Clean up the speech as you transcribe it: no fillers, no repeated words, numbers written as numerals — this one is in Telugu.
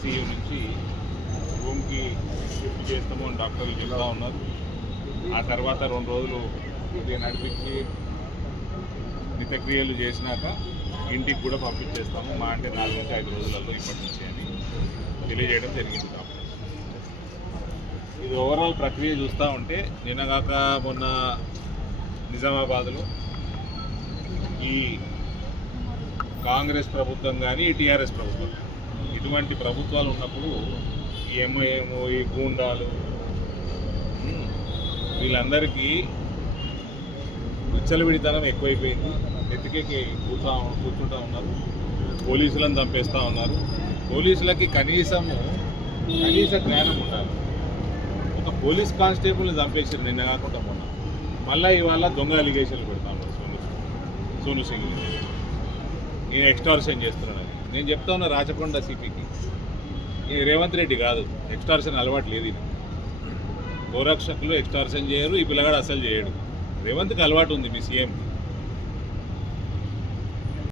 ఐసీయూ నుంచి రూమ్కి షిఫ్ట్ చేస్తాము అని డాక్టర్లు చెప్తా ఉన్నారు. ఆ తర్వాత 2 రోజులు ఇది నడిపించి నిత్యక్రియలు చేసినాక ఇంటికి కూడా పంపించేస్తాము. మా అంటే 4 నుంచి 5 రోజులలో ఇప్పటి నుంచి అని తెలియజేయడం జరిగింది డాక్టర్. ఇది ఓవరాల్ ప్రక్రియ చూస్తూ ఉంటే నిన్నగాక మొన్న నిజామాబాద్లో ఈ కాంగ్రెస్ ప్రభుత్వం కానీ ఈ టీఆర్ఎస్ ప్రభుత్వం ఇటువంటి ప్రభుత్వాలు ఉన్నప్పుడు ఈ ఎంఐఎం ఈ గూండాలు వీళ్ళందరికీ విచ్చలవిడితనం ఎక్కువైపోయింది. నెత్తికెక్కి కూర్చుంటూ ఉన్నారు. పోలీసులను చంపేస్తూ ఉన్నారు. పోలీసులకి కనీస జ్ఞానం ఉండాలి. ఒక పోలీస్ కానిస్టేబుల్ని చంపేసారు నిన్న కాకుండా మొన్న. మళ్ళీ ఇవాళ దొంగ అలిగేషన్లు పెడతా ఉన్నారు సోను సింగ్. నేను ఎక్స్టార్షన్ చేస్తున్నాను. నేను చెప్తా ఉన్నా రాచకొండ సిపికి, ఈ రేవంత్ రెడ్డి కాదు, ఎక్స్టార్షన్ అలవాటు లేదు. ఇది గోరక్షకులు ఎక్స్టార్షన్ చేయరు. ఈ పిల్లగాడు అసలు చేయడు. రేవంత్కి అలవాటు ఉంది మీ సీఎంకి.